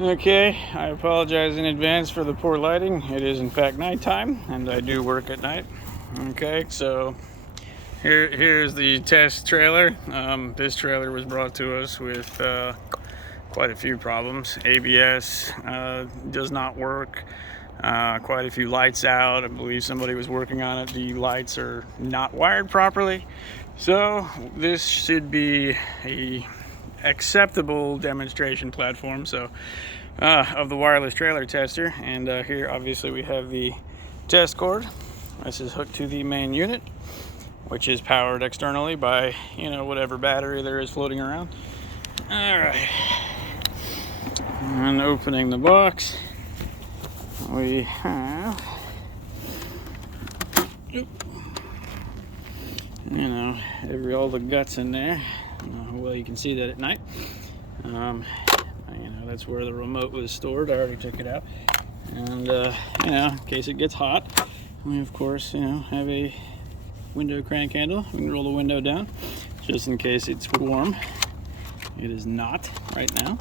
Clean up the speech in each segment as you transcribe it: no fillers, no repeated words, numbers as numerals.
Okay, I apologize in advance for the poor lighting. It is in fact nighttime, and I do work at night. Okay, so here's the test trailer. This trailer was brought to us with quite a few problems. ABS does not work. Quite a few lights out. I believe somebody was working on it. The lights are not wired properly. So this should be a acceptable demonstration platform of the wireless trailer tester. And here obviously we have the test cord. This is hooked to the main unit, which is powered externally by whatever battery there is floating around. All right, and opening the box, we have all the guts in there. Well, you can see that at night. That's where the remote was stored. I already took it out. And in case it gets hot, we of course have a window crank handle. We can roll the window down just in case it's warm. It is not right now.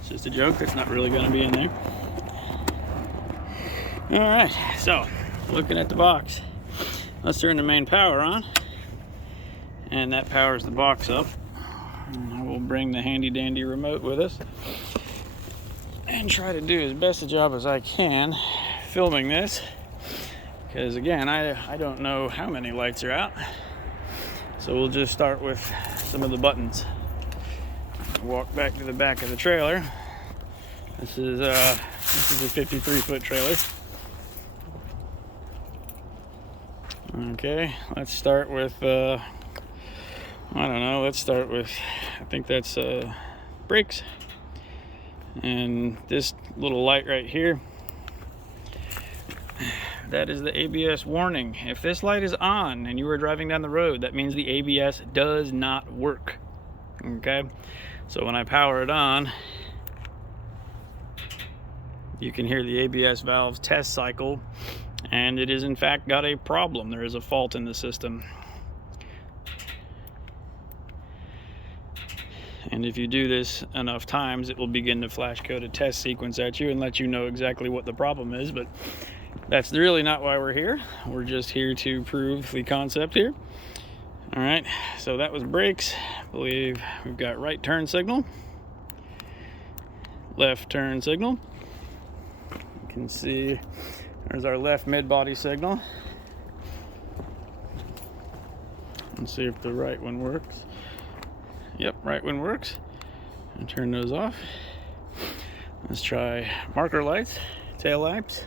It's just a joke. That's not really going to be in there. All right, so looking at the box, let's turn the main power on, and that powers the box up. And I will bring the handy dandy remote with us and try to do as best a job as I can filming this, because again, I don't know how many lights are out. So we'll just start with some of the buttons. Walk back to the back of the trailer. This is a 53-foot trailer. Okay, let's start with I think that's brakes. And this little light right here, that is the ABS warning. If this light is on and you are driving down the road, that means the ABS does not work. Okay, so when I power it on, you can hear the ABS valve's test cycle, and it is in fact got a problem. There is a fault in the system. And if you do this enough times, it will begin to flash code a test sequence at you and let you know exactly what the problem is. But that's really not why we're here. We're just here to prove the concept here. All right, so that was brakes. I believe we've got right turn signal, left turn signal. You can see there's our left mid-body signal. Let's see if the right one works. Yep, right one works. And turn those off. Let's try marker lights, tail lights.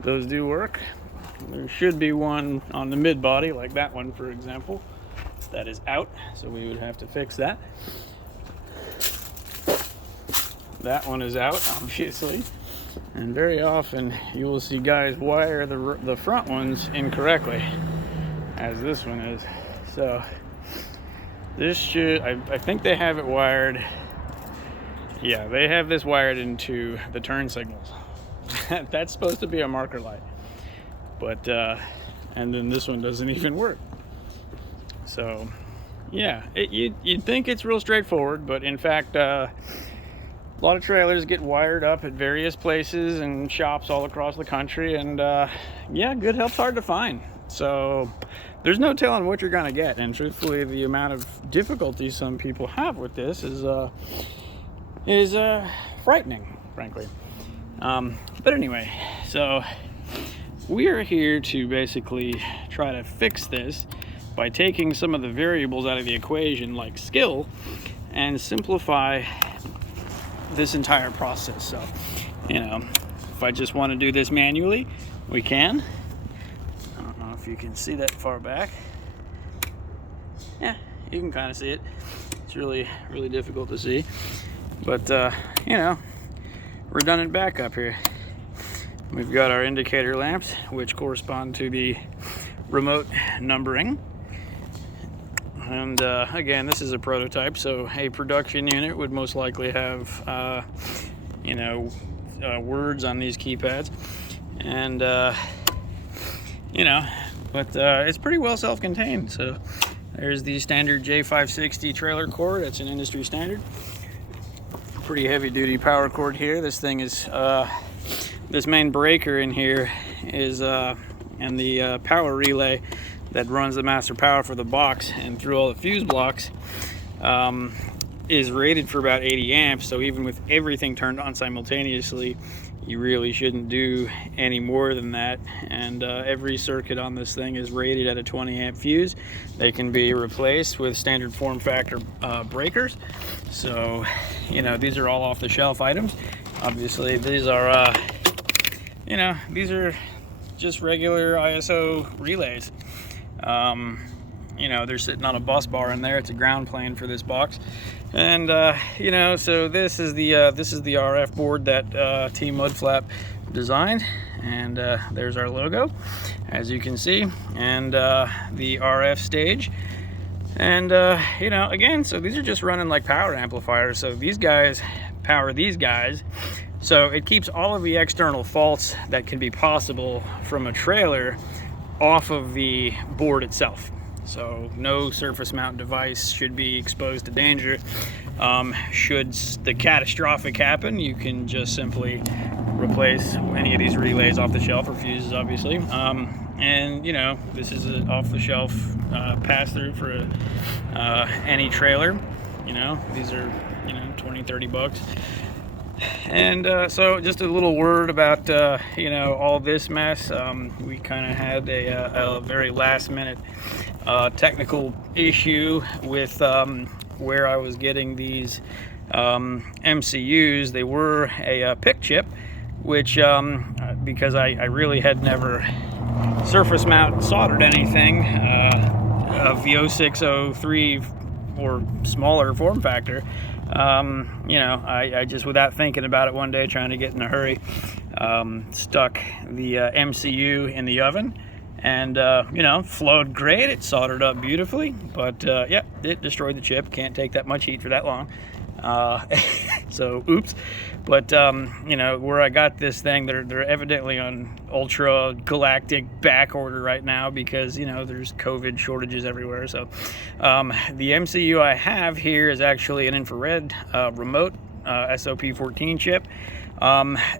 Those do work. There should be one on the mid-body, like that one, for example. That is out, so we would have to fix that. That one is out, obviously. And very often you will see guys wire the front ones incorrectly, as this one is. So this should, I think they have it wired. Yeah, they have this wired into the turn signals. That's supposed to be a marker light. But, and then this one doesn't even work. So, yeah, you'd think it's real straightforward, but in fact, a lot of trailers get wired up at various places and shops all across the country, and yeah, good help's hard to find. So there's no telling what you're gonna get, and truthfully, the amount of difficulty some people have with this is frightening, frankly. But anyway, so we are here to basically try to fix this by taking some of the variables out of the equation, like skill, and simplify this entire process. So, if I just want to do this manually, we can. I don't know if you can see that far back. Yeah, you can kind of see it. It's really, really difficult to see. But, redundant backup here. We've got our indicator lamps, which correspond to the remote numbering. And again, this is a prototype, so a production unit would most likely have, words on these keypads. And, but it's pretty well self-contained. So there's the standard J560 trailer cord. That's an industry standard. pretty heavy duty power cord here. This thing is, this main breaker in here is, and the power relay that runs the master power for the box and through all the fuse blocks is rated for about 80 amps. So even with everything turned on simultaneously, you really shouldn't do any more than that. And every circuit on this thing is rated at a 20 amp fuse. They can be replaced with standard form factor breakers. So, you know, these are all off the shelf items. Obviously, these are, you know, these are just regular ISO relays. You know, they're sitting on a bus bar in there. It's a ground plane for this box. And you know, so this is the RF board that Team Mudflap designed, and there's our logo, as you can see, and the RF stage. And you know, again, so these are just running like power amplifiers. So these guys power these guys, so it keeps all of the external faults that can be possible from a trailer off of the board itself. So no surface mount device should be exposed to danger. Should the catastrophic happen, you can just simply replace any of these relays off the shelf, or fuses obviously. And you know, this is an off the shelf pass-through for any trailer. You know, these are, you know, 20-30 bucks. And so just a little word about you know, all this mess. We kind of had a very last minute technical issue with where I was getting these MCUs. They were a PIC chip, which because I really had never surface mount soldered anything of the 0603 or smaller form factor. You know, I just, without thinking about it one day, trying to get in a hurry, stuck the MCU in the oven, and you know, flowed great. It soldered up beautifully, but yeah, it destroyed the chip. Can't take that much heat for that long. So oops. But you know, where I got this thing, they're evidently on ultra galactic back order right now, because you know, there's COVID shortages everywhere. So the MCU I have here is actually an infrared remote SOP14 chip.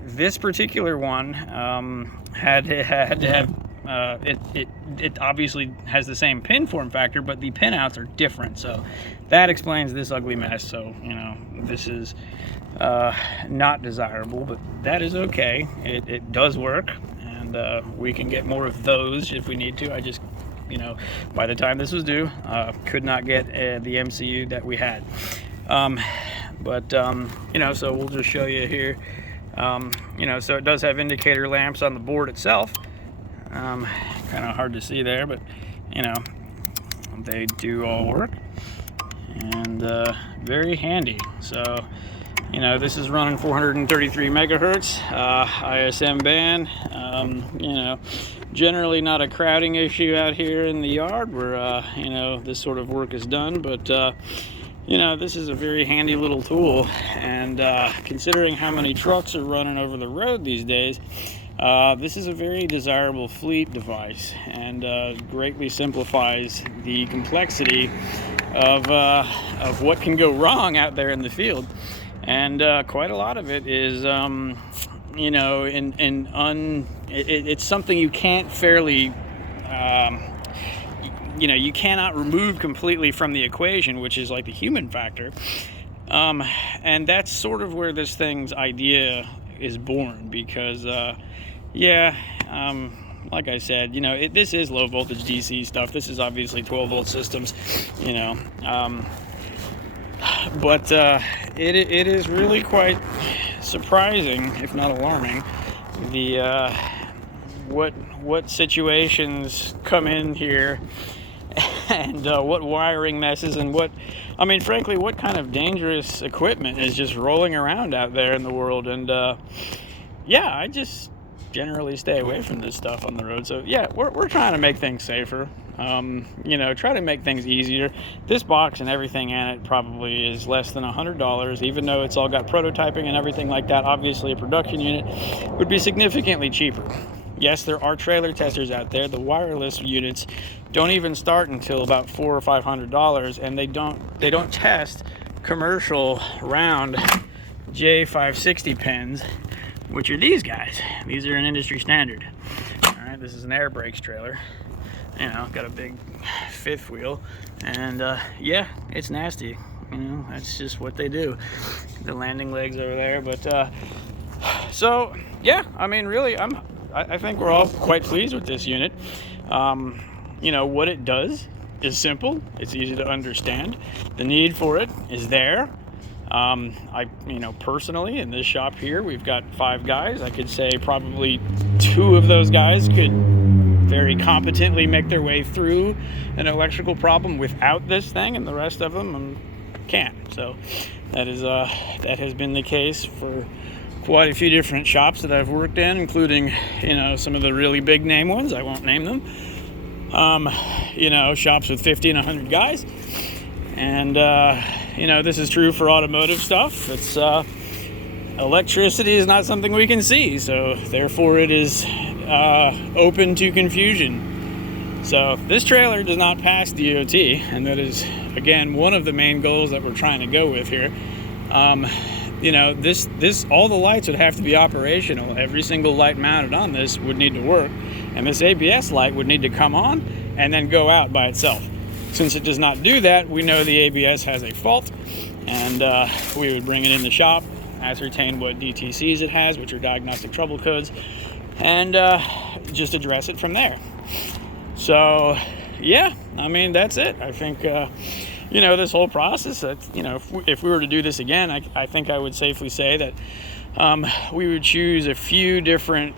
This particular one had to have it obviously has the same pin form factor, but the pin outs are different. So that explains this ugly mess. So, you know, this is not desirable, but that is okay. It does work, and we can get more of those if we need to. I just, you know, by the time this was due, could not get the MCU that we had. But you know, so we'll just show you here. You know, so it does have indicator lamps on the board itself. Kind of hard to see there, but you know, they do all work, and very handy. So, you know, this is running 433 megahertz ISM band. You know, generally not a crowding issue out here in the yard where you know, this sort of work is done, but you know, this is a very handy little tool, and considering how many trucks are running over the road these days, this is a very desirable fleet device, and greatly simplifies the complexity of what can go wrong out there in the field. And quite a lot of it is, you know, it's something you can't fairly, you know, you cannot remove completely from the equation, which is like the human factor. And that's sort of where this thing's idea is born, because yeah, like I said, you know, this is low voltage DC stuff. This is obviously 12 volt systems, you know, but it is really quite surprising, if not alarming, the what situations come in here, and what wiring messes, and what, I mean, frankly, what kind of dangerous equipment is just rolling around out there in the world. And yeah, I just generally stay away from this stuff on the road. So yeah, we're trying to make things safer, you know, try to make things easier. This box and everything in it probably is less than $100, even though it's all got prototyping and everything like that. Obviously a production unit would be significantly cheaper. Yes, there are trailer testers out there. The wireless units don't even start until about $400 or $500, and they don't test commercial round J560 pins, which are these guys. These are an industry standard. All right, this is an air brakes trailer. You know, got a big fifth wheel, and yeah, it's nasty. You know, that's just what they do. The landing legs over there, but so yeah, I mean, really, I think we're all quite pleased with this unit. You know, what it does is simple. It's easy to understand. The need for it is there. You know, personally, in this shop here, we've got 5 guys. I could say probably 2 of those guys could very competently make their way through an electrical problem without this thing, and the rest of them can't. So that has been the case for quite a few different shops that I've worked in, including, you know, some of the really big name ones. I won't name them. You know, shops with 50 and 100 guys. And you know, this is true for automotive stuff. It's electricity is not something we can see, so therefore it is open to confusion. So this trailer does not pass DOT, and that is, again, one of the main goals that we're trying to go with here. You know, this all the lights would have to be operational. Every single light mounted on this would need to work, and this ABS light would need to come on and then go out by itself. Since it does not do that, we know the ABS has a fault, and we would bring it in the shop, ascertain what DTCs it has, which are diagnostic trouble codes, and just address it from there. So yeah, I mean, that's it. I think you know, this whole process, you know, if we were to do this again, I think I would safely say that we would choose a few different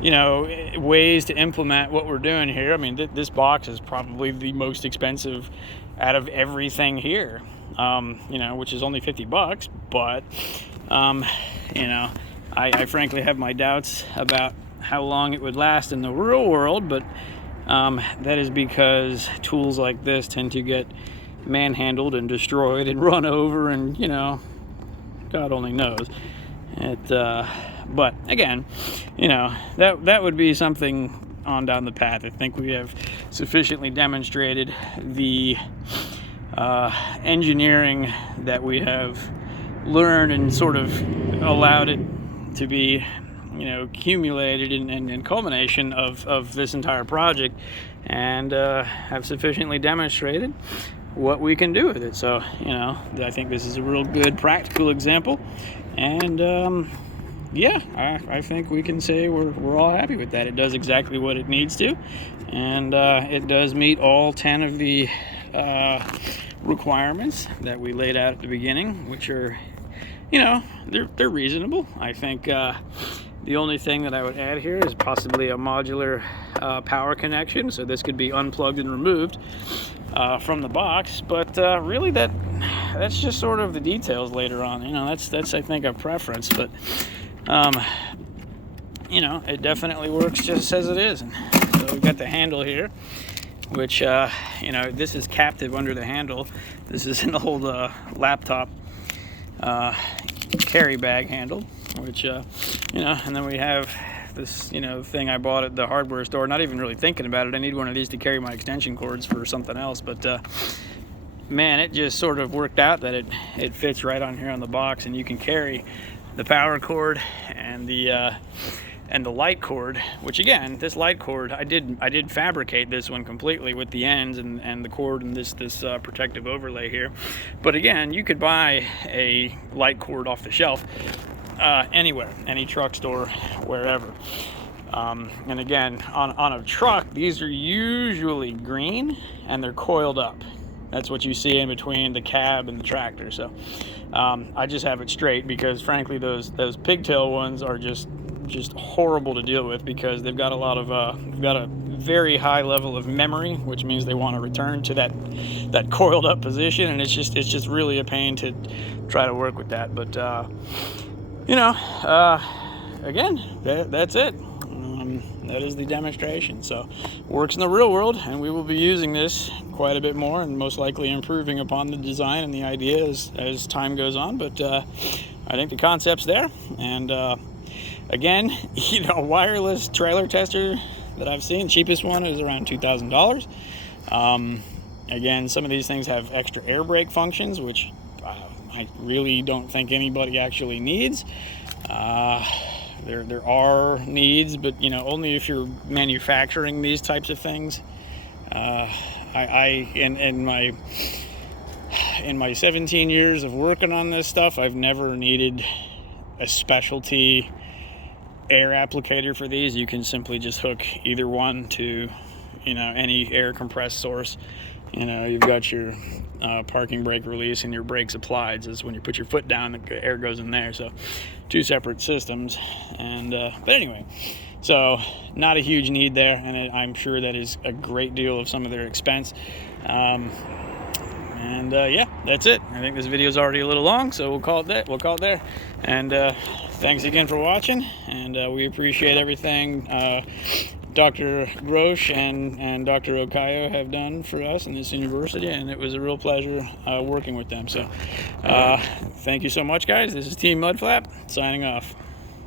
you know, ways to implement what we're doing here. I mean, this box is probably the most expensive out of everything here, you know, which is only $50, but you know, I frankly have my doubts about how long it would last in the real world, but that is because tools like this tend to get manhandled and destroyed and run over, and, you know, God only knows. But again, you know, that would be something on down the path. I think we have sufficiently demonstrated the engineering that we have learned and sort of allowed it to be, you know, accumulated and culmination of this entire project, and have sufficiently demonstrated what we can do with it. So, you know, I think this is a real good practical example, and yeah, I think we can say we're all happy with that. It does exactly what it needs to, and it does meet all 10 of the requirements that we laid out at the beginning, which are, you know, they're reasonable. I think the only thing that I would add here is possibly a modular power connection, so this could be unplugged and removed from the box. But really, that's just sort of the details later on. You know, that's I think a preference, but you know, it definitely works just as it is. And so we've got the handle here, which you know, this is captive under the handle. This is an old laptop carry bag handle, which you know, and then we have this, you know, thing I bought at the hardware store, not even really thinking about it. I need one of these to carry my extension cords for something else, but man, it just sort of worked out that it fits right on here on the box, and you can carry the power cord and the light cord, which, again, this light cord, I did fabricate this one completely with the ends and the cord and this protective overlay here. But again, you could buy a light cord off the shelf anywhere, any truck store, wherever. And again, on a truck, these are usually green and they're coiled up. That's what you see in between the cab and the tractor. So I just have it straight because, frankly, those pigtail ones are just horrible to deal with, because they've got a very high level of memory, which means they want to return to that coiled up position, and it's just really a pain to try to work with that. But you know, again, that's it. That is the demonstration. So, works in the real world, and we will be using this quite a bit more, and most likely improving upon the design and the idea as time goes on. But I think the concept's there, and again, you know, wireless trailer tester that I've seen, cheapest one is around $2,000. Again, some of these things have extra air brake functions, which I really don't think anybody actually needs. There are needs, but you know, only if you're manufacturing these types of things. In my 17 years of working on this stuff, I've never needed a specialty air applicator for these. You can simply just hook either one to, you know, any air compressed source. You know, you've got your parking brake release and your brakes applied. So when you put your foot down, the air goes in there. So 2 separate systems. And but anyway, so not a huge need there, and I'm sure that is a great deal of some of their expense. Yeah, that's it. I think this video is already a little long, so we'll call it there. And thanks again for watching, and we appreciate everything Dr. Grosh and Dr. Okayo have done for us in this university, and it was a real pleasure working with them. So thank you so much, guys. This is Team Mudflap signing off.